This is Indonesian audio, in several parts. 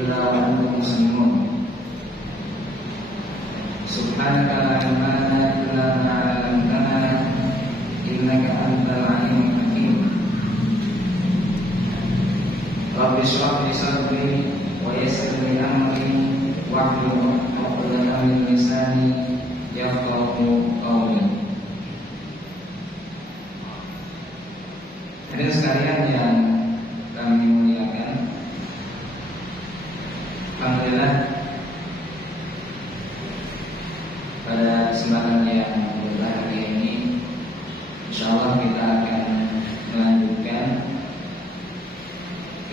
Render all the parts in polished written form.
إلا وأنتم مسلمون سبحانك لا علم لنا إلا ما علمتنا إنك أنت العليم الحكيم رب اشرح لي صدري ويسر لي أمري واحلل عقدة من لساني يفقهوا قولي. Hadirin sekalian yang kami muliakan, alhamdulillah pada kesempatan yang berbahagia ini, insyaallah kita akan melanjutkan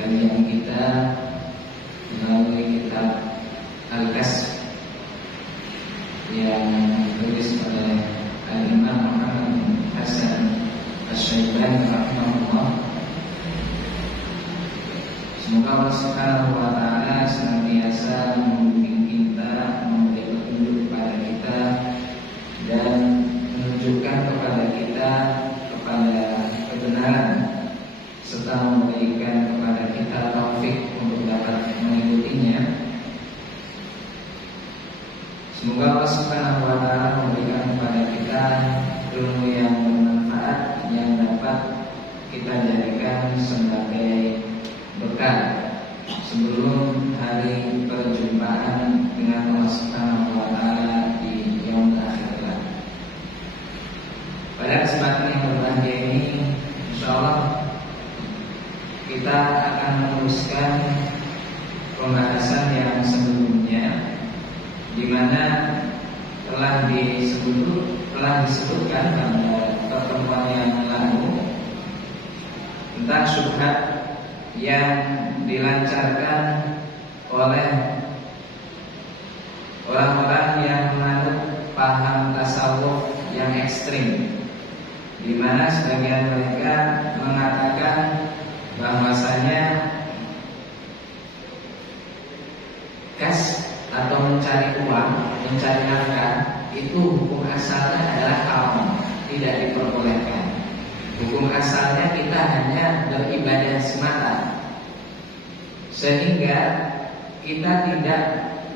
kajian kita melalui kitab Al-Kasf yang ditulis oleh Al-Imam Muhammad bin Hasan Asy-Syaibani rahimahullah. Semoga Allah Subhanahu wa taala senantiasa membimbing kita, memberi petunjuk kepada kita dan menunjukkan kepada kita kepada kebenaran serta memberikan kepada kita taufik untuk dapat mengikutinya. Semoga Allah Subhanahu wa taala memberikan kepada kita ilmu yang bermanfaat yang dapat kita jadikan sebagai bekal sebelum hari perjumpaan dengan Allah Subhanahu wa taala di yaumul akhir. Pada kesempatan yang berbahagia ini, insyaallah kita akan meneruskan pembahasan yang sebelumnya, di mana telah disebutkan pada pertemuan yang lalu tentang syubhat yang dilancarkan oleh orang-orang yang menganut paham tasawuf yang ekstrim, di mana sebagian mereka mengatakan bahwasanya kas atau mencari uang, mencari nafkah itu hukum asalnya adalah haram, tidak diperbolehkan. Hukum asalnya kita hanya beribadah semata, sehingga kita tidak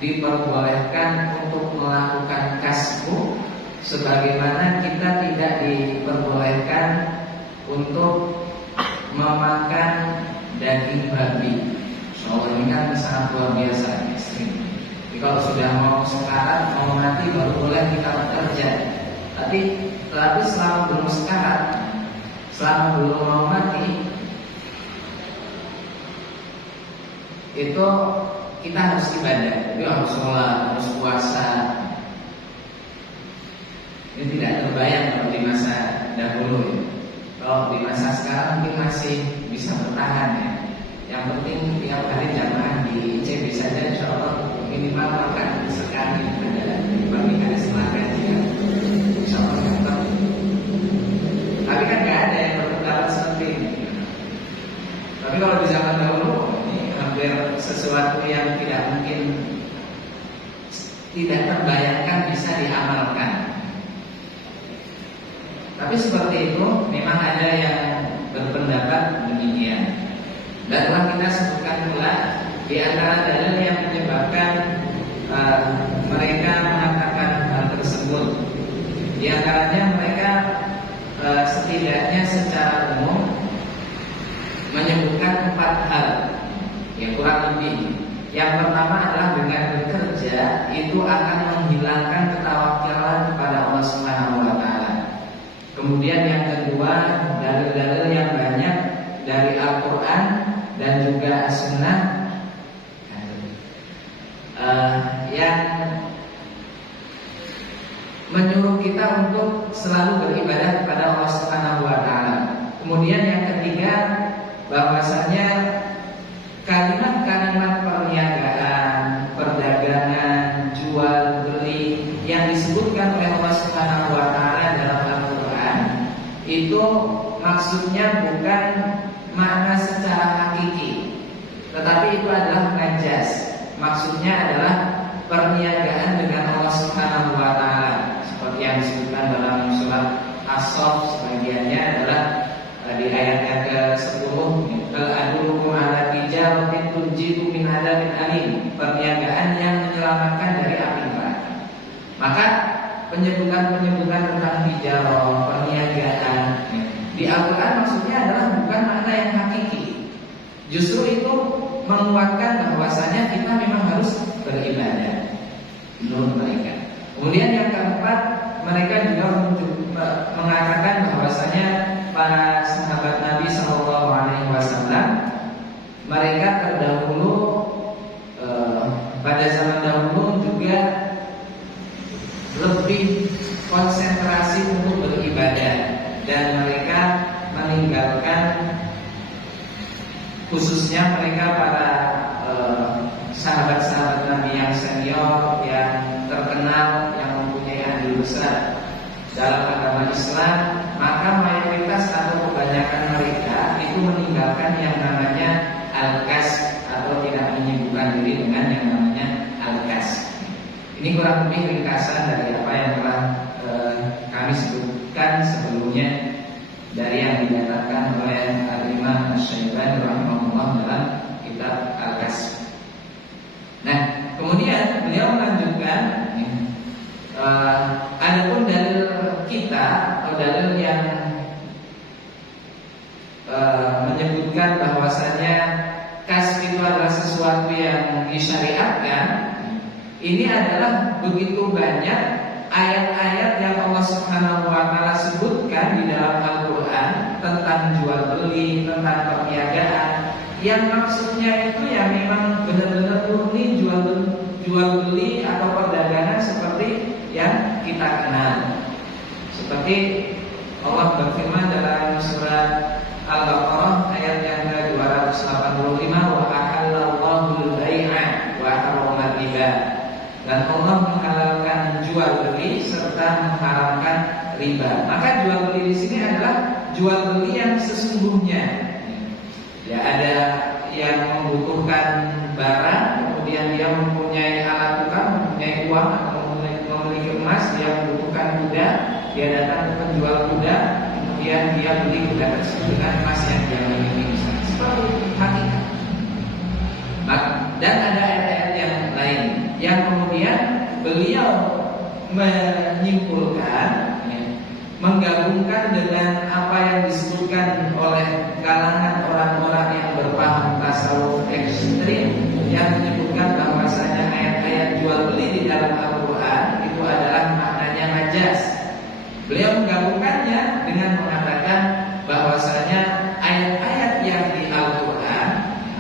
diperbolehkan untuk melakukan kasbu, sebagaimana kita tidak diperbolehkan untuk memakan daging babi. Soalnya ini kan sangat luar biasa, ekstrim. Jadi kalau sudah mau sekarat, mau mati baru boleh kita bekerja. Tapi selama belum sekarat, selama belum mau mati, itu kita harus ibadah, itu harus sholat, harus puasa. Ini tidak terbayang kalau di masa dahulu ya. Kalau di masa sekarang mungkin masih bisa bertahan ya. Yang penting tiap hari jamaah di ICB saja, insya Allah minimal makan sekali ada di pagi hari setelah kajian, insya Allah tetap. Tapi kan nggak ada yang berpendapat seperti ini. Tapi kalau di zaman dahulu ini hampir sesuatu yang tidak mungkin, tidak terbayangkan bisa diamalkan. Tapi seperti itu memang ada yang berpendapat demikian. Dan telah kita sebutkan pula di antara dalil yang menyebabkan mereka mengatakan hal tersebut. Di antaranya mereka setidaknya secara umum menyebutkan 4 hal, ya kurang lebih. Yang pertama adalah dengan bekerja itu akan menghilangkan ketawakulan kepada Allah Subhanahu wa taala. Kemudian yang kedua, dalil-dalil yang banyak dari Al-Quran dan juga As-Sunnah yang menyuruh kita untuk selalu beribadah kepada Allah Subhanahu wa taala. Kemudian yang ketiga, bahwasanya kalimat-kalimat perniagaan, perdagangan, jual beli yang disebutkan oleh Allah Subhanahu wa taala dalam Al-Qur'an itu maksudnya bukan makna secara hakiki, tetapi itu adalah najis. Maksudnya adalah perniagaan dengan Allah Subhanahu wa taala, seperti yang disebutkan dalam surat As-Saff. Sebagiannya adalah di ayat yang ke-10, al-adulukum ala tijaratin tijaratin tunjibu min adzabin alim, perniagaan yang menyelamatkan dari api neraka. Maka penyebutan tentang tijarah, perniagaan di Al-Quran maksudnya adalah bukan makna yang hakiki. Justru itu menguatkan bahwasanya kita memang harus beribadah menurut mereka. Kemudian yang keempat, mereka juga mengatakan bahwasanya para sahabat Nabi SAW mereka terdahulu pada zaman dahulu juga lebih konsentrasi untuk beribadah, dan mereka meninggalkan, khususnya mereka para sahabat-sahabat Nabi yang senior, yang terkenal, yang mempunyai andil besar dalam agama Islam, maka mayoritas atau kebanyakan mereka itu meninggalkan yang namanya al-kasb, atau tidak menyibukkan diri dengan yang namanya al-kasb. Ini kurang lebih ringkasan dari apa yang telah kami sebutkan sebelumnya dari yang dinyatakan oleh Al-Imam Asy-Syaibani rahimahullah dalam kitab Al-Kasb. Nah, kemudian beliau melanjutkan, adapun dalil kita atau dalil yang menyebutkan bahwasanya kasb itu adalah sesuatu yang disyariatkan, ini adalah begitu banyak ayat-ayat yang Allah Subhanahu wa taala sebutkan di dalam Al-Qur'an tentang jual beli, tentang perniagaan, yang maksudnya itu ya memang benar-benar murni jual beli atau perdagangan seperti yang kita kenal. Seperti Allah berfirman dalam surat Al-Baqarah ayat yang ke-285, wa ahallallahu al-bai'a wa harrama riba. Dan Allah menghalalkan jual beli serta mengharamkan riba. Maka jual beli di sini adalah jual beli yang sesungguhnya. Ya, ada yang membutuhkan barang, kemudian dia mempunyai alat tukar, mempunyai uang atau memiliki emas, dia membutuhkan kuda, dia datang ke penjual kuda, kemudian dia beli kuda tersebut dengan emas yang dia miliki, seperti hakikat. Dan ada ayat-ayat yang lain yang kemudian beliau menyimpulkan, menggabungkan dengan apa yang disebutkan oleh kalangan orang-orang yang berpaham tasawuf ekstrim, yang menyebutkan bahwasanya ayat-ayat jual beli di dalam Al-Quran itu adalah maknanya majaz. Beliau menggabungkannya dengan mengatakan bahwasanya ayat-ayat yang di Al-Quran,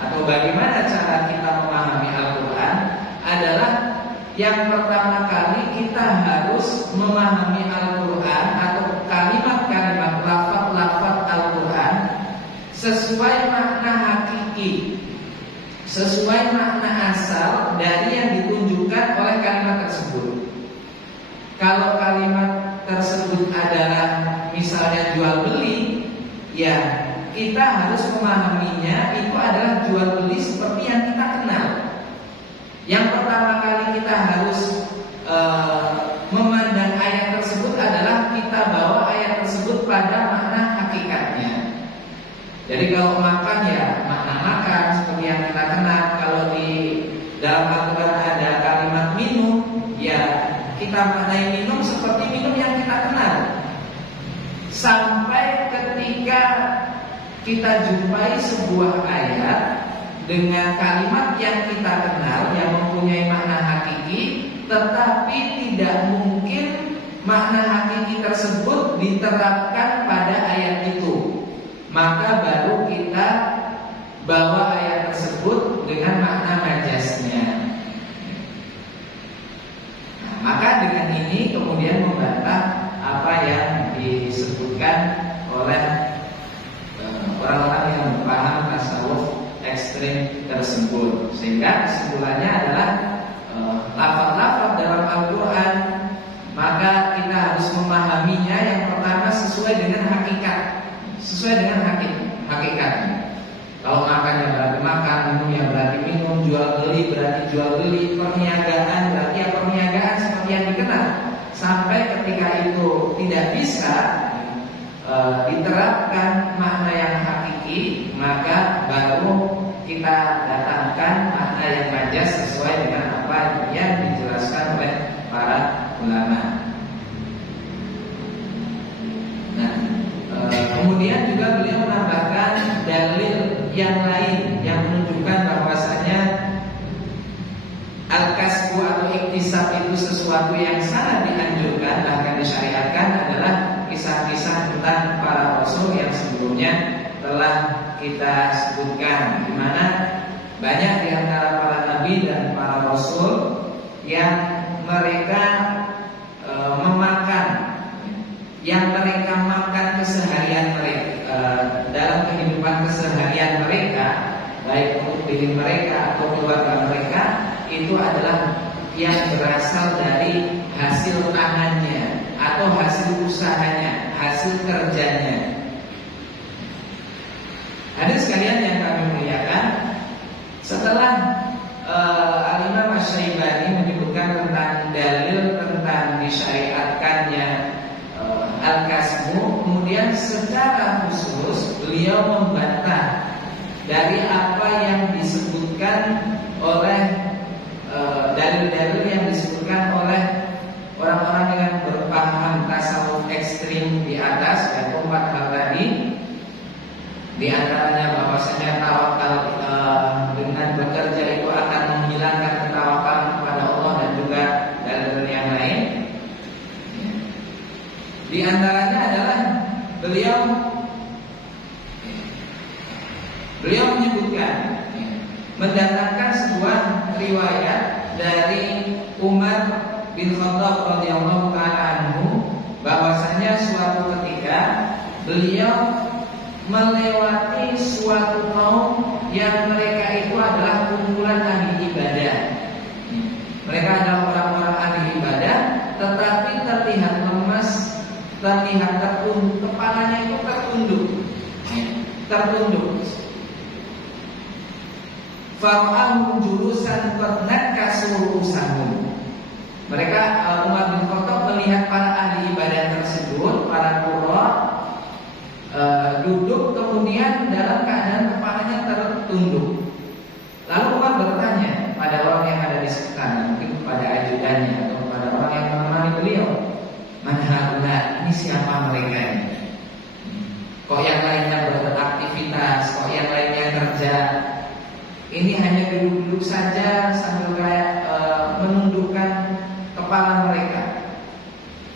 atau bagaimana cara kita memahami Al-Quran, adalah yang pertama kali kita harus memahami Al-Quran atau kalimat-kalimat, lafaz-lafaz Al-Quran sesuai makna hakiki, sesuai makna asal dari yang ditunjukkan oleh kalimat tersebut. Kalau kalimat tersebut adalah misalnya jual beli, ya kita harus memahaminya itu adalah jual beli seperti yang kita kenal. Yang pertama kali kita harus memandang ayat tersebut adalah kita bawa ayat tersebut pada makna hakikatnya. Jadi kalau makan ya makna makan seperti yang kita kenal. Kalau di dalam Al-Quran ada kalimat minum, ya kita maknai minum seperti minum yang kita kenal. Sampai ketika kita jumpai sebuah ayat dengan kalimat yang kita kenal, yang mempunyai makna hakiki, tetapi tidak mungkin makna hakiki tersebut diterapkan pada ayat itu, maka baru kita bawa ayat tersebut dengan makna majaznya. Nah, maka dengan ini kemudian membantah apa yang disebutkan oleh orang-orang yang paham tasawuf ekstrim tersebut. Sehingga kesimpulannya adalah lafaz-lafaz dalam Al-Quran, maka kita harus memahaminya yang pertama sesuai dengan hakikat, sesuai dengan hakikatnya. Kalau makan yang berarti makan, minum yang berarti minum, jual beli berarti jual beli, perniagaan berarti ya perniagaan seperti yang dikenal. Sampai ketika itu tidak bisa diterapkan makna yang hakiki, maka baru kita datangkan makna yang majas sesuai dengan apa yang dijelaskan oleh para ulama. Nah, kemudian juga beliau menambahkan dalil yang lain yang menunjukkan bahwasanya al-kasbu atau iktisab itu sesuatu yang sangat dianjurkan, bahkan disyariatkan, adalah kisah-kisah tentang para rasul yang sebelumnya telah kita sebutkan, di mana banyak di antara para nabi dan para rasul yang mereka mereka makan keseharian mereka, dalam kehidupan keseharian mereka, baik untuk diri mereka atau keluarga mereka, itu adalah yang berasal dari hasil tangannya atau hasil usahanya, hasil kerjanya. Hadirin sekalian yang kami muliakan, setelah Al-Imam Asy-Syaibani menyebutkan tentang dalil tentang disyariatkannya al-kasbu, kemudian secara khusus beliau membantah dari apa yang disebutkan oleh dalil-dalil yang disebutkan oleh orang-orang yang berpaham tasawuf ekstrim di atas, dan 4 hal tadi. Di antaranya bahwasanya tawakal dengan bekerja itu akan menghilangkan ketawakalan kepada Allah, dan juga dalil yang lain. Di antaranya adalah beliau menyebutkan, mendatangkan sebuah riwayat dari Umar bin Khattab radhiyallahu taala anhu, bahwasanya suatu ketika beliau melewati suatu kaum yang mereka itu adalah kumpulan ahli ibadah. Mereka adalah orang-orang ahli ibadah, tetapi terlihat lemas, terlihat tertunduk, kepalanya itu tertunduk. Fara'ahum julusan fadnakasu ru'usahum. Mereka, Umar bin Khattab melihat para ahli ibadah tersebut, para qurra, duduk kemudian dalam keadaan kepalanya tertunduk. Lalu Umar bertanya pada orang yang ada di sekitar, mungkin kepada ajudannya atau kepada orang yang menemani beliau, "Man haula, ini siapa mereka ini? Kok yang lainnya beraktivitas, kok yang lainnya kerja? Ini hanya duduk-duduk saja sambil kayak menundukkan kepala mereka."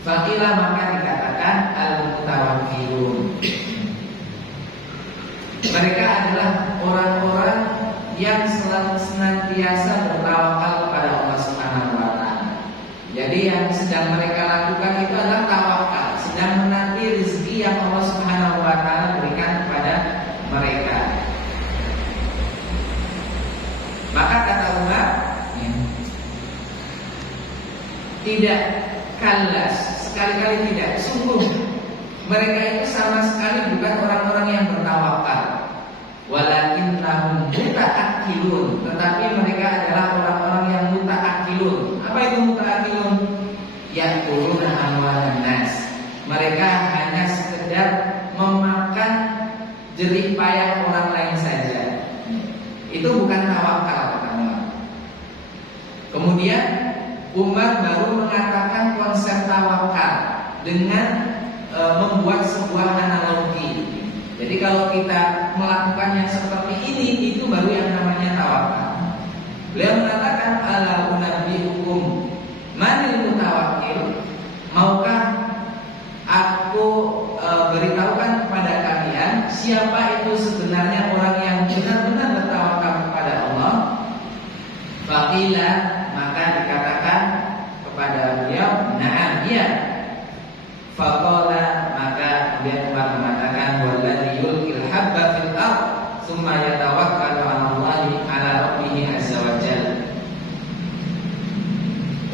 Faqila, maka dikatakan al-mutawakkilun. Mereka adalah orang-orang yang senantiasa bertawakal kepada Allah Subhanahu wa taala. Jadi yang sedang mereka lakukan itu adalah tawakal, sedang menanti rezeki yang Allah Subhanahu wa taala berikan kepada mereka. Maka kata Umar, tidak, kalas, sekali-kali tidak, sungguh mereka itu sama sekali bukan orang-orang yang bertawakal. Walakinnahum muta'akkilun, tetapi mereka adalah orang-orang yang muta'akkilun. Apa itu muta'akkilun? Ya'kuluna amwalan nas. Mereka hanya sekedar memakan jerih payah orang lain saja. Itu bukan tawakal, kata Umar. Kemudian Umar baru mengatakan konsep tawakal dengan membuat sebuah analogi. Jadi kalau kita melakukan yang seperti ini, itu baru yang namanya tawakal. Beliau mengatakan, ala unabbiukum manil mutawakkil. Maukah aku beritahukan kepada kalian siapa itu sebenarnya orang yang benar-benar bertawakal kepada Allah? Faqila, maka dikatakan kepada beliau, na'am, iya. Faqala, maka kemudian Umar mengatakan, walladzi yulqil habba fil ardh tsumma yatawakkalu 'ala Allahi 'ala rabbih azza wa jalla.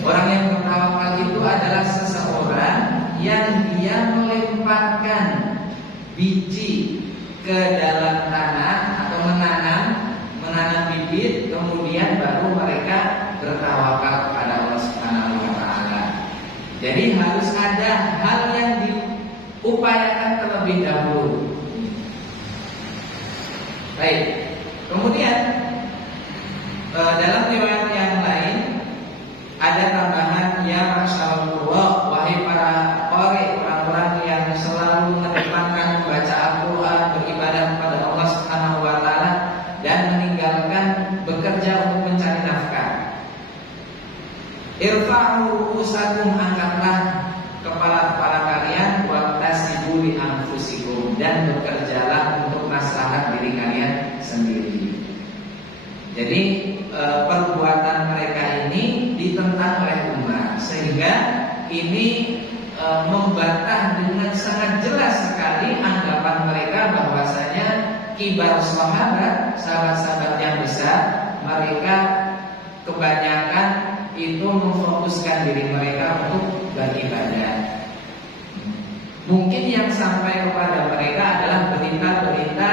Orang yang bertawakal itu adalah seseorang yang dia melemparkan biji ke dalam tanah atau menanam bibit, kemudian baru mereka bertawakal kepada Allah Subhanahu wa taala. Jadi harus ada hal yang diupayakan terlebih dahulu. Baik. Kemudian dalam riwayat yang lain ada tambahan, ya masyaallah, wahai para qari, orang-orang yang selalu mengedepankan membaca Al-Quran, beribadah kepada Allah Subhanahu wa Ta'ala, dan meninggalkan bekerja untuk mencari nafkah. Irfa'u ru'usakum, angkatlah kepala-kepala kalian, waqtasibu li anfusikum, dan bekerjalah untuk maslahat diri kalian sendiri. Jadi perbuatan mereka ini ditentang oleh umat, sehingga ini membantah dengan sangat jelas sekali anggapan mereka bahwasanya kibar sahabat, sahabat-sahabat yang besar, mereka kebanyakan itu memfokuskan diri mereka untuk beribadah. Mungkin yang sampai kepada mereka adalah berita-berita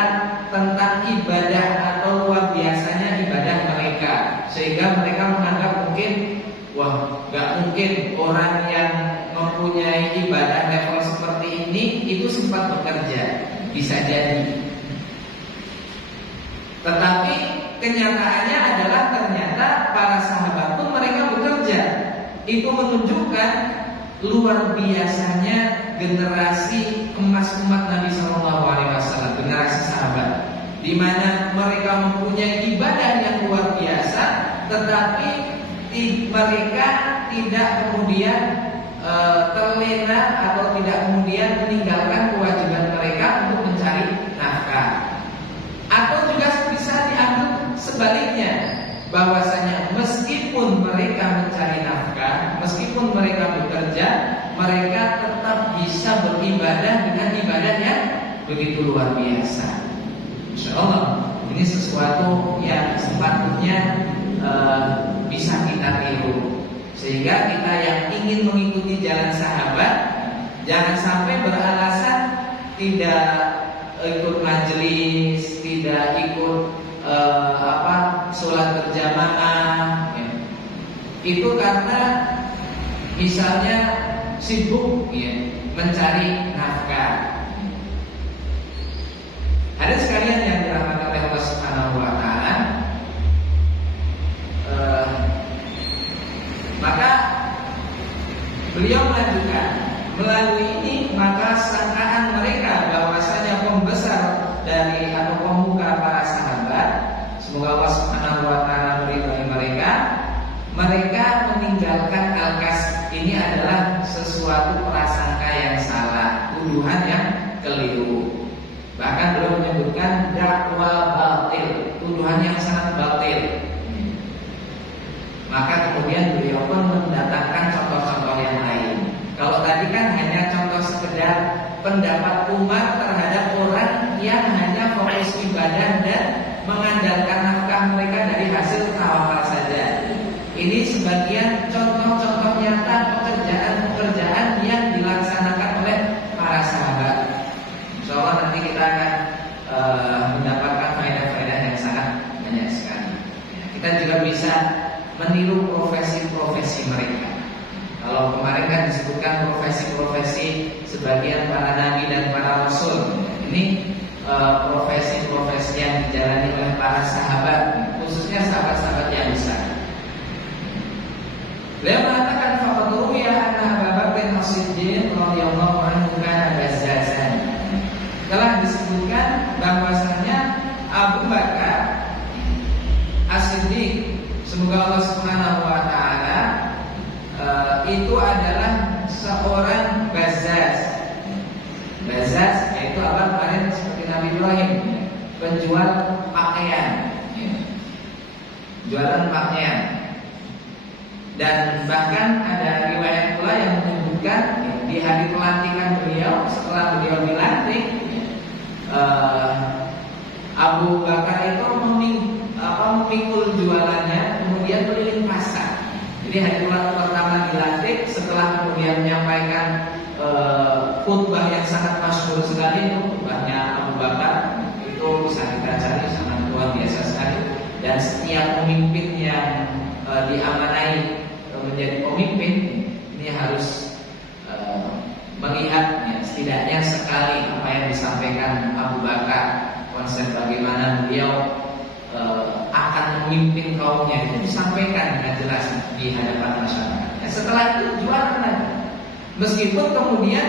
tentang ibadah atau luar biasanya ibadah mereka, sehingga mereka menganggap mungkin, wah, gak mungkin orang yang mempunyai ibadah level seperti ini itu sempat bekerja. Bisa jadi. Tetapi kenyataannya adalah ternyata para sahabat pun mereka bekerja. Itu menunjukkan luar biasanya generasi emas umat Nabi SAW, generasi sahabat, di mana mereka mempunyai ibadah yang luar biasa, tetapi mereka tidak kemudian terlena atau tidak kemudian meninggalkan kewajiban mereka untuk mencari nafkah. Atau juga bisa diambil sebaliknya, bahwasanya meskipun mereka mencari nafkah, meskipun mereka bekerja, mereka tetap bisa beribadah dengan ibadah yang begitu luar biasa. Insyaallah ini sesuatu yang sepatutnya bisa kita tiru, sehingga kita yang ingin mengikuti jalan sahabat jangan sampai beralasan tidak ikut majelis, tidak ikut sholat berjamaah, ya. Itu karena misalnya sibuk, ya, mencari nafkah. Ada sekalian yang dirahmati oleh Allah Subhanahu wa Ta'ala, maka beliau melanjutkan, melalui ini maka sangkaan mereka bahwasanya pembesar dari atau pemuka para sahabat, semoga Allah Subhanahu wa Ta'ala meridhai mereka, mereka meninggalkan al-kasb ini adalah sesuatu prasangka yang salah, tuduhan yang keliru. Bahkan beliau menyebutkan dakwa batil, tuduhan yang sangat batil. Maka kemudian beliau pun mendatangkan contoh-contoh yang lain. Kalau tadi kan hanya contoh sekedar pendapat umat terhadap orang yang hanya fokus ibadah dan mengandalkan nafkah mereka dari hasil tawakal saja. Ini sebagian contoh-contoh nyata pekerjaan-pekerjaan yang dilaksanakan oleh para sahabat. Insyaallah nanti kita akan mendapatkan faedah-faedah yang sangat banyak sekali. Ya, kita juga bisa meniru profesi-profesi mereka. Kalau kemarin kan disebutkan profesi-profesi sebagian para nabi dan para rasul. Ini profesi-profesi yang dijalani oleh para sahabat, khususnya sahabat-sahabat yang besar. Beliau mengatakan faqad ruwiya anna Abu Bakr As-Siddiq radhiyallahu anhu kana bazzazan. Telah disebutkan bahwasanya Abu Bakar As-Siddiq, semoga Allah Subhanahu wa Ta'ala, itu adalah seorang bazzaz. Bazzaz yaitu apa? Kemarin seperti Nabi Ibrahim, penjual pakaian, jualan pakaian. Dan bahkan ada riwayat pula yang menyebutkan di hari pelantikan beliau, setelah beliau dilantik, Abu Bakar itu memikul jualannya, kemudian keliling pasar. Jadi hari pertama dilantik, setelah kemudian menyampaikan khutbah yang sangat masyhur sekali, itu khutbahnya Abu Bakar, itu bisa kita cari, sangat luar biasa sekali. Dan setiap pemimpin yang diamanai menjadi pemimpin ini harus melihat, ya, setidaknya sekali apa yang disampaikan Abu Bakar, konsep bagaimana beliau akan memimpin kaumnya, itu disampaikan dengan jelas di hadapan masyarakat. Setelah itu jualan lagi. Meskipun kemudian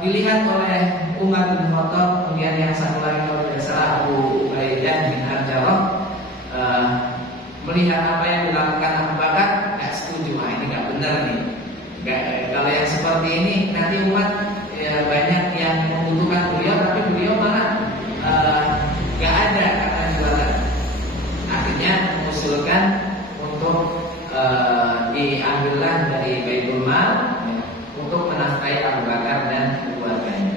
dilihat oleh Umar bin Khattab, kemudian yang satu lagi kalau tidak salah Abu Ubaidah bin Al-Jarrah, melihat apa yang dilakukan Abu Bakar, nggak setuju. Ini nggak benar nih. Kalau yang seperti ini nanti umat banyak yang membutuhkan beliau, tapi beliau malah nggak ada karena jualan. Akhirnya mengusulkan untuk diambillah dari Baitul Mal untuk menafkahi Abu Bakar dan keluarganya.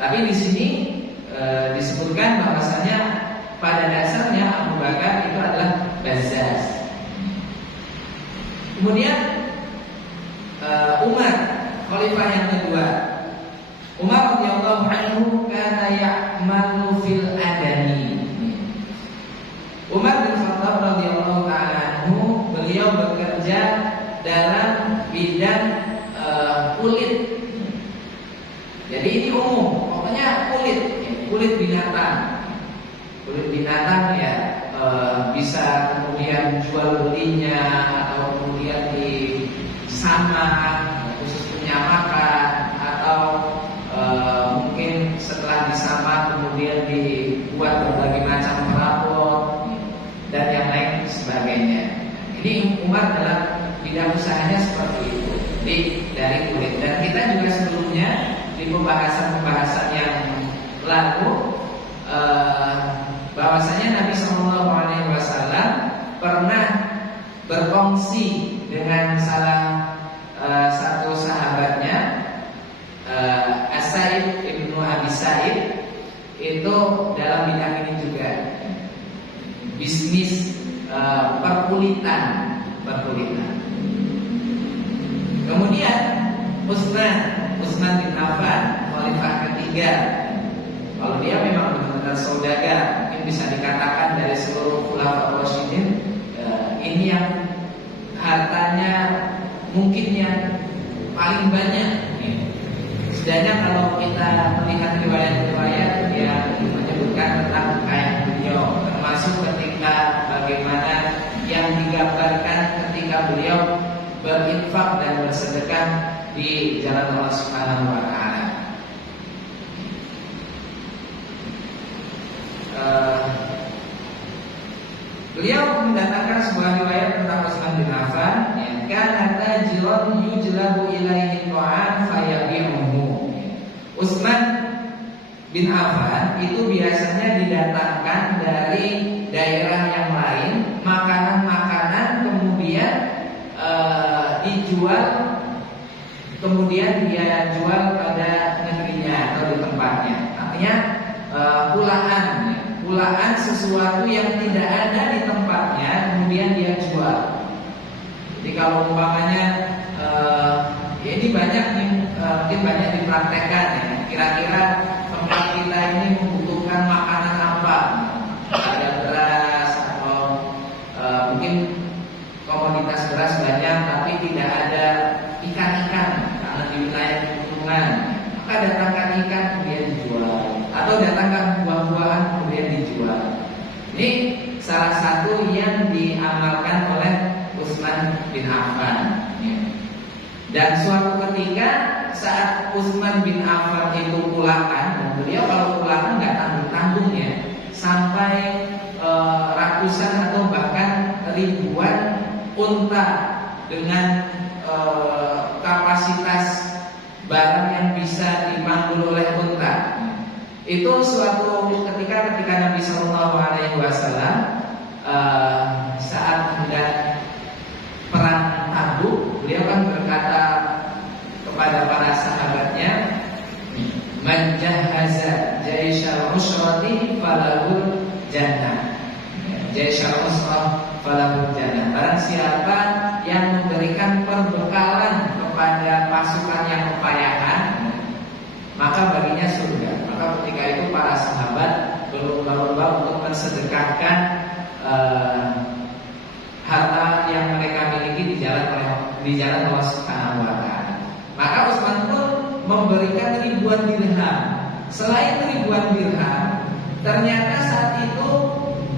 Tapi di sini disebutkan bahwasanya pada dasarnya Abu Bakar itu adalah bazzaz. Kemudian Umar, khalifah yang kedua. Umar radhiyallahu anhu kana ya'malu fil adani. Umar bin Khattab radhiyallahu ta'ala anhu, beliau bekerja dalam bidang kulit. Jadi ini umum, pokoknya kulit binatang. Kulit binatang ya, bisa kemudian jual belinya atau kemudian disamak khusus penyamakan, atau mungkin setelah disamak kemudian dibuat berbagai macam perabot dan yang lain sebagainya. Ini Umar dalam bidang usahanya seperti itu, dari kulit. Dan kita juga sebelumnya di pembahasan yang lalu bahwasanya Nabi SAW pernah berkongsi dengan salah satu sahabatnya, As-Sa'id ibnu Abi Sa'id, itu dalam bidang ini juga, bisnis perkulitan. Kemudian Utsman bin Affan, khalifah ketiga. Kalau dia memang benar-benar saudagar, mungkin bisa dikatakan dari seluruh khulafaur rasyidin, ini yang hartanya mungkin yang paling banyak. Setidaknya kalau kita melihat riwayat-riwayat yang menyebutkan tentang kekayaan beliau, termasuk ketika bagaimana yang digambarkan ketika beliau berinfak dan bersedekah di jalan Allah Subhanahu wa taala. Beliau mendatangkan sebuah riwayat tentang Utsman bin Affan, yang kana tajiran yujlabu ilaihi ta'am fayabi'uhu. Utsman bin Affan itu biasanya didatangkan dari daerah yang lain makanan-makanan, kemudian dijual, kemudian dia jual pada negerinya atau di tempatnya. Artinya pulaan sesuatu yang tidak ada di tempatnya kemudian dia jual. Jadi kalau umpamanya ya ini banyak nih, mungkin banyak dipraktekkan ya. Kira-kira tempat kita ini membutuhkan makanan apa? Ada beras atau mungkin komoditas beras banyak tapi tidak ada ikan-ikan karena di wilayah pegunungan. Maka datangkan ikan kemudian dijual, atau datangkan buah-buahan kemudian dijual. Ini salah satu yang diamalkan oleh Utsman bin Affan. Dan suatu ketika saat Utsman bin Affan itu pulangan, dan beliau kalau pulangan nggak tanggung-tanggung ya, sampai ratusan atau bahkan ribuan unta dengan kapasitas barang yang bisa dipanggul oleh unta. Itu suatu ketika Nabi Shallallahu Alaihi Wasallam saat hendak perang Tabuk, beliau kan berkata kepada para sahabatnya, "Man jahaza jaisyal usrati falahul jannah." Jaisyal usrah falahul jannah. Barang siapa yang memberikan perbekalan kepada pasukan yang kepayahan, maka baginya surga. Maka ketika itu para sahabat berlomba-lomba untuk mensedekahkan harta yang mereka miliki di jalan Allah Subhanahu wa taala. Maka Utsman pun memberikan ribuan dirham. Selain ribuan dirham, ternyata saat itu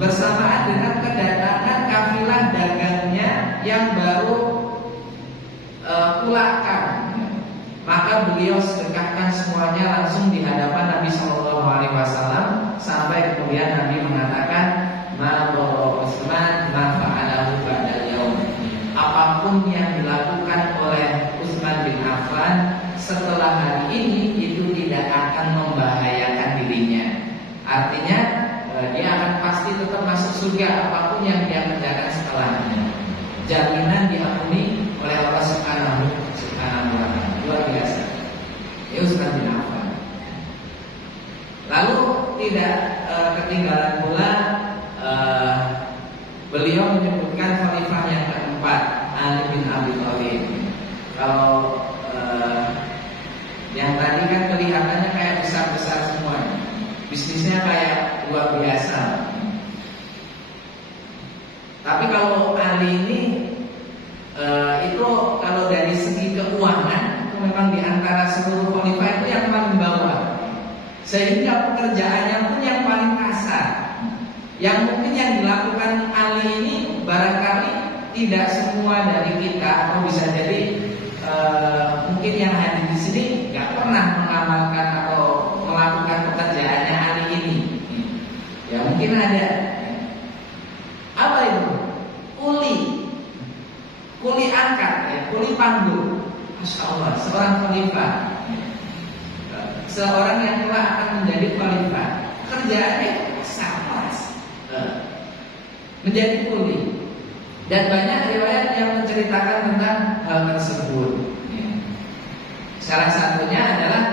bersamaan dengan kedatangan kafilah dagangnya yang baru pulangkan. Maka beliau sedekahkan semuanya langsung di hadapan Nabi Shallallahu Alaihi Wasallam sampai kemudian Nabi mengatakan, ma dhara Utsman ma fa'alahu ba'dal yaum. Apapun yang dilakukan oleh Utsman bin Affan setelah hari ini itu tidak akan membahayakan dirinya. Artinya dia akan pasti tetap masuk surga apapun yang dia kerjakan setelahnya. Jaminan diampuni oleh Allah Subhanahu wa Ta'ala. Luar biasa. Ya Utsman bin Affan. Lalu tidak ketinggalan pula beliau menyebutkan khalifah yang keempat, Ali bin Abi Thalib. Kalau yang tadi kan kelihatannya kayak besar-besar semua, bisnisnya kayak luar biasa. Tapi kalau Ali ini itu kalau dari segi keuangan itu memang diantara seluruh khalifah itu yang paling bawah, sehingga pekerjaannya pun yang paling kasar. Yang mungkin yang dilakukan Ali ini barangkali tidak semua dari kita, atau bisa jadi mungkin yang hadir di sini nggak pernah mengamalkan atau melakukan pekerjaannya Ali ini. Ya mungkin ada. Apa itu? Kuli angkat, ya, kuli panggul. Masya Allah, seorang khalifah, seorang yang telah akan menjadi khalifah, kerjaannya sama, menjadi kuli. Dan banyak riwayat yang menceritakan tentang hal tersebut. Salah satunya adalah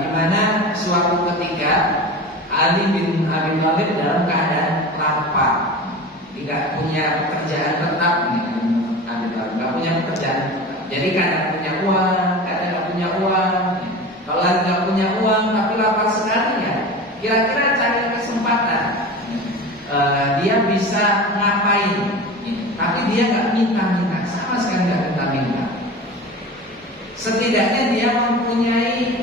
di mana suatu ketika Ali bin Abi Thalib dalam keadaan lapar, tidak punya pekerjaan tetap, nggak punya pekerjaan. Jadi kadang punya uang, kadang nggak punya uang. Kalau lagi nggak punya uang tapi lapar sekali ya, kira-kira cari kesempatan dia bisa ngapain? Tapi dia nggak minta-minta, sama sekali nggak minta-minta. Setidaknya dia mempunyai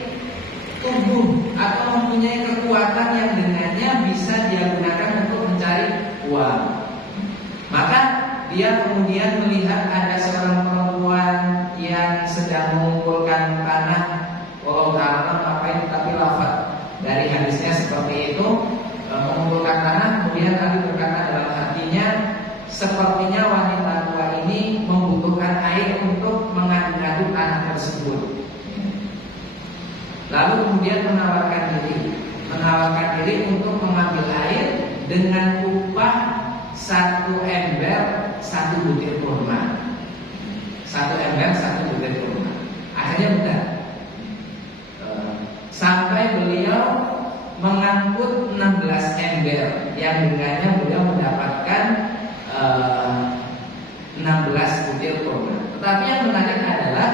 tubuh atau mempunyai kekuatan yang dengannya bisa dia gunakan untuk mencari uang. Maka dia kemudian melihat ada seorang perempuan yang sedang mengumpulkan tanah. Allah Ta'ala ngapain, tapi lafaz dari hadisnya seperti itu, mengumpulkan tanah. Kemudian Ali berkata dalam hatinya, sepertinya wanita tua ini membutuhkan air untuk mengaduk-aduk tanah tersebut. Lalu kemudian menawarkan diri untuk mengambil air dengan upah 1 ember 1 butir kurma. 1 ember 1 butir kurma. Akhirnya benar. Sampai beliau mengangkut 16 ember, yang dengannya beliau mendapatkan 16 butir kurma. Tetapi yang menarik adalah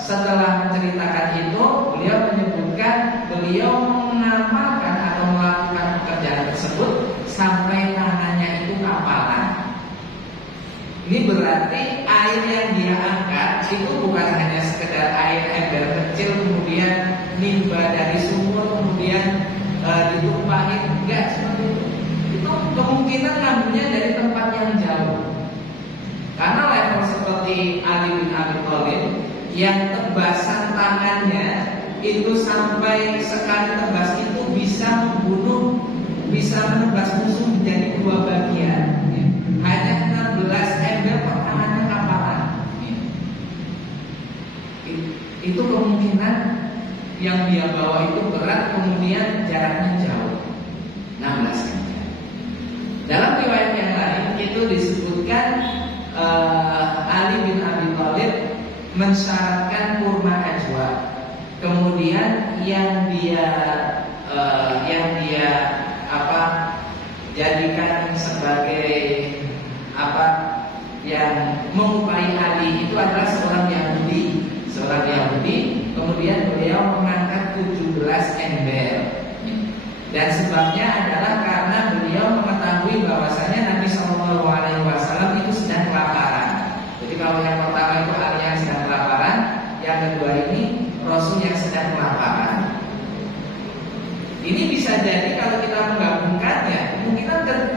setelah menceritakan itu, beliau menyebutkan beliau mengamalkan atau melakukan pekerjaan tersebut sampai tangannya itu kapalan. Ini berarti air yang dia angkat itu bukan hanya sekedar air ember kecil kemudian nimba dari sumur kemudian ditumpahin, enggak seperti itu. Itu kemungkinan ngambilnya dari tempat yang jauh. Karena level seperti Ali bin Abi Thalib yang tebasan tangannya itu sampai sekali tebas itu bisa membunuh, bisa menebas musuh menjadi 2 bagian. Hanya 16 ember per tangannya kapalan. Itu kemungkinan yang dia bawa itu berat, kemudian jaraknya jauh, 16 ember. Dalam riwayat yang lain itu disebutkan Ali bin Abi Thalib mensyaratkan kurma ajwa. Kemudian yang dia jadikan sebagai yang mengupai Ali itu adalah seorang Yahudi. Kemudian beliau mengangkat 17 ember. Dan sebabnya adalah karena beliau mengetahui bahwasanya Nabi Shallallahu Alaihi Wasallam itu sedang kelaparan. Jadi kalau yang pertama itu Ali yang sedang kelaparan, yang kedua ini Rasul yang sedang kelaparan. Ini bisa jadi kalau kita menggabungkannya, ini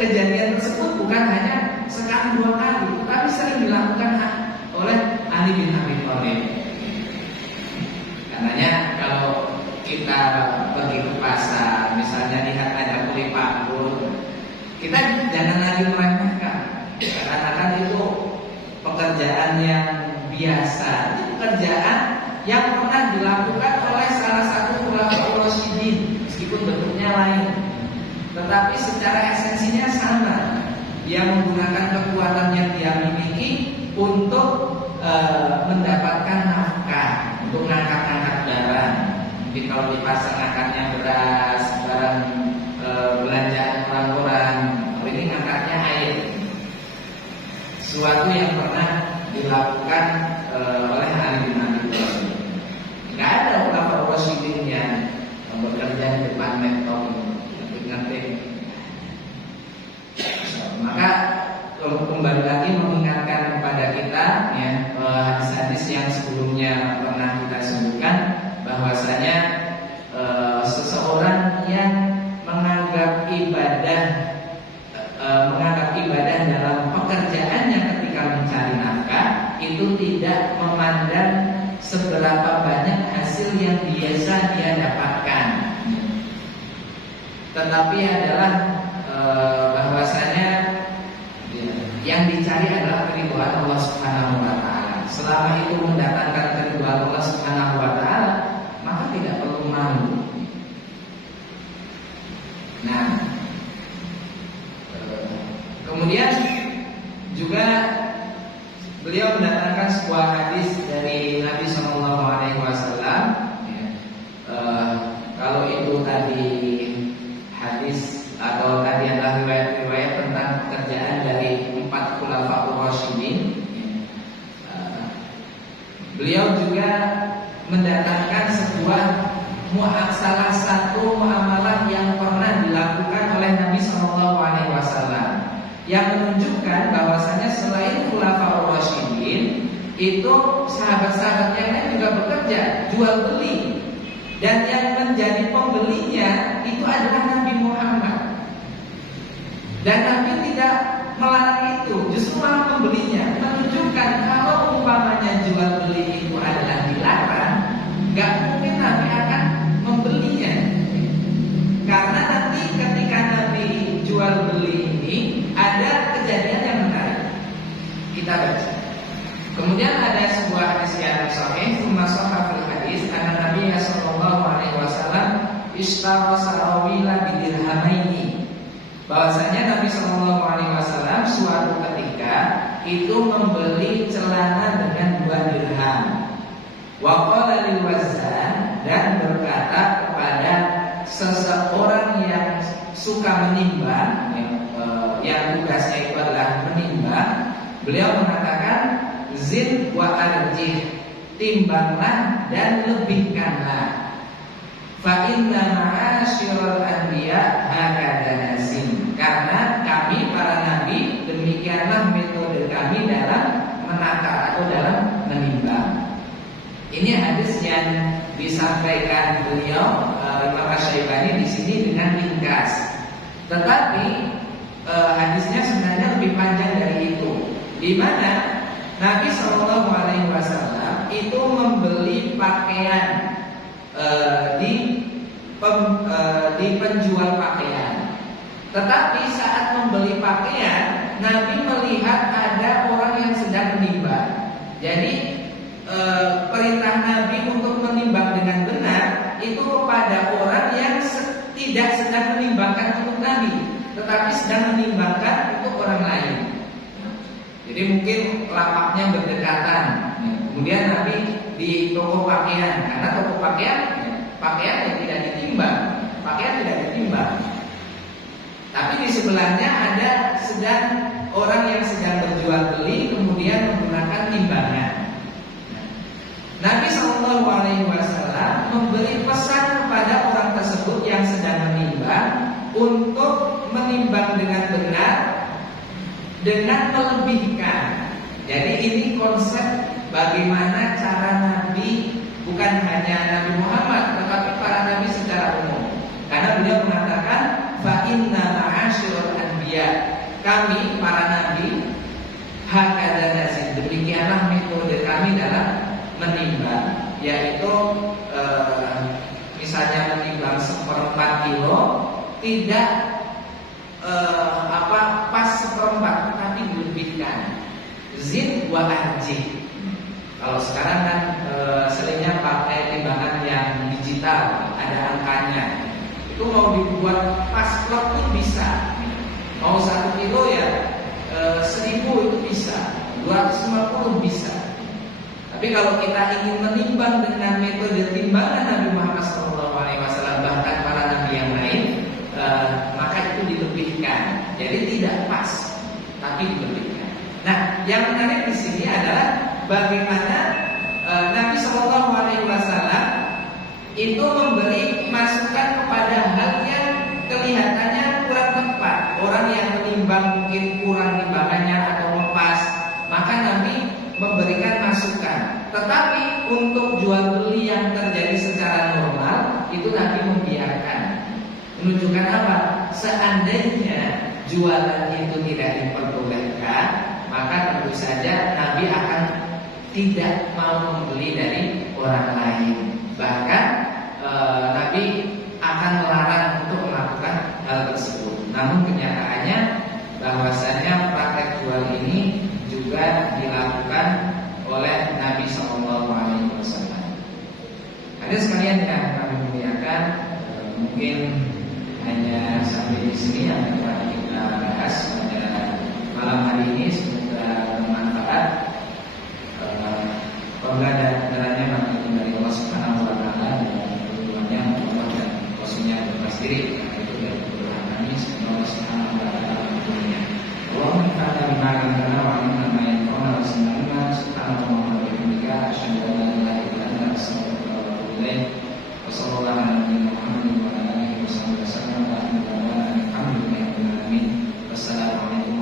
kejadian tersebut bukan hanya sekali dua kali, tapi sering dilakukan oleh Ali bin Abi Thalib. Karenanya kalau kita pergi ke pasar, misalnya lihat ada kuli panggul, kita jangan lagi meremehkan. Karena itu pekerjaan yang biasa, itu pekerjaan yang pernah dilakukan oleh salah satu khulafaur rasyidin, meskipun bentuknya lain, tetapi secara esensinya sama. Dia menggunakan kekuatan yang dia miliki untuk mendapatkan nafkah, untuk ngangkat-ngangkat barang. Mungkin kalau di pasar ngangkatnya beras, barang belanjaan orang-orang, kalau ini ngangkatnya air. Sesuatu yang pernah dilakukan oleh Ali bin Abi Thalib. Tidak ada khulafaur rasyidin yang bekerja di depan laptop ngetik. Maka kembali lagi mengingatkan kepada kita ya, hadis-hadis yang sebelumnya pernah kita sebutkan, bahwasanya seseorang yang menganggap ibadah dalam pekerjaannya ketika mencari nafkah itu tidak memandang seberapa banyak hasil yang biasa dia dapatkan, tetapi adalah bahwasanya yang dicari adalah keridhaan Allah Subhanahu wa taala. Selama itu mendatangkan keridhaan Allah Subhanahu wa taala, maka tidak perlu malu. Nah, kemudian juga beliau mendatangkan sebuah hadis dari Nabi Shallallahu Alaihi Wasallam. Kalau itu tadi hadis atau tadi adalah riwayat-riwayat tentang pekerjaan dari 4 khulafaur rasyidin, beliau juga mendatangkan salah satu muamalah yang pernah dilakukan oleh Nabi Shallallahu Alaihi Wasallam, yang menunjukkan bahwasanya selain khulafaur rasyidin itu sahabat-sahabat yang lain juga bekerja jual beli, dan yang menjadi pembelinya itu adalah Nabi Muhammad. Dan Nabi tidak melarang itu, justru malah membelinya, menunjukkan kalau umpamanya jual beli itu adalah dilarang, gak mungkin Nabi akan membelinya. Karena nanti ketika Nabi jual beli ini ada kejadian yang menarik. Kita baca. Kemudian ada sebuah hadis yang sahih, sahih fil hadis, anna Nabi sallallahu alaihi wasallam ishtara sarawila bidirhamaini. Bahwasanya Nabi sallallahu alaihi wasallam suatu ketika itu membeli celana dengan 2 dirham. Wa qala lil wazan, dan berkata kepada seseorang yang suka menimbang, yang tugasnya itu adalah menimbang, beliau mengatakan zid wa arjih, timbanglah dan lebihkanlah. Fa inna ma'asyiral anbiya hakadha nasim, karena kami para nabi demikianlah metode kami dalam menata atau dalam menimbang. Ini hadis yang disampaikan beliau Imam Asy-Syaibani di sini dengan ringkas. Tetapi hadisnya sebenarnya lebih panjang dari itu, di mana Nabi Shallallahu Alaihi Wasallam itu membeli pakaian di penjual pakaian. Tetapi saat membeli pakaian, Nabi melihat ada orang yang sedang menimbang. Jadi perintah Nabi untuk menimbang dengan benar itu kepada orang yang tidak sedang menimbangkan untuk Nabi, tetapi sedang menimbangkan untuk orang lain. Jadi mungkin lapaknya berdekatan. Kemudian Nabi di toko pakaian, karena toko pakaian yang tidak ditimbang, pakaian tidak ditimbang. Tapi di sebelahnya ada orang yang sedang berjual beli, kemudian menggunakan timbangan. Nabi Shallallahu Alaihi Wasallam memberi pesan kepada orang tersebut yang sedang menimbang untuk menimbang dengan benar, dengan melebihkan. Jadi ini konsep bagaimana cara Nabi, bukan hanya Nabi Muhammad, tetapi para nabi secara umum. Karena beliau mengatakan fa inna ma'asyiral anbiya, kami para nabi hakada nazid, demikianlah metode kami dalam menimbang, yaitu misalnya menimbang 1/4 kilo tidak pas 1/4 tapi dilebihkan, zid wa arjih. Kalau sekarang kan seringnya pakai timbangan yang digital, ada angkanya. Itu mau dibuat pas plot pun bisa. Mau 1 kilo ya 1000 itu bisa, 250 bisa. Tapi kalau kita ingin menimbang dengan metode timbangan Nabi Muhammad SAW, bahkan para nabi yang lain, maka itu dilebihkan. Jadi tidak pas, tapi dilebihkan. Nah, yang menarik di sini adalah bagaimana Nabi SAW itu memberi masukan kepada hal yang kelihatannya kurang tepat. Orang yang menimbang mungkin kurang timbangannya atau lepas, maka Nabi memberikan masukan. Tetapi untuk jual beli yang terjadi secara normal, itu Nabi membiarkan. Menunjukkan apa? Seandainya jualan itu tidak diperbolehkan, maka tentu saja Nabi akan tidak mau membeli dari orang lain. Bahkan Nabi akan melarang untuk melakukan hal tersebut. Namun kenyataannya bahwasanya praktek jual ini juga dilakukan oleh Nabi SAW. Hadirin sekalian yang kami muliakan, mungkin hanya sampai di sini yang dapat kita bahas pada malam hari ini. Semoga bermanfaat. Pembelajarannya makin dari Allah Subhanahu wa Ta'ala, dan kebetulannya Allah dan Rasulnya bebas diri. Itu dari kebetulan kami. Semoga Allah Subhanahu wa Ta'ala mengampuninya. Allahumma infa'na bima 'allamtana wa 'allimna ma yanfa'una wa zidna subhanallahi wa bihamdika asyhadu an la ilaha illa anta astaghfiruka wa atubu ilaik. Wa sallallahu ala nabiyyina Muhammadin wa ala alihi wa sahbihi wasallam wa alhamdulillahi rabbil alamin. Wassalamu alaikum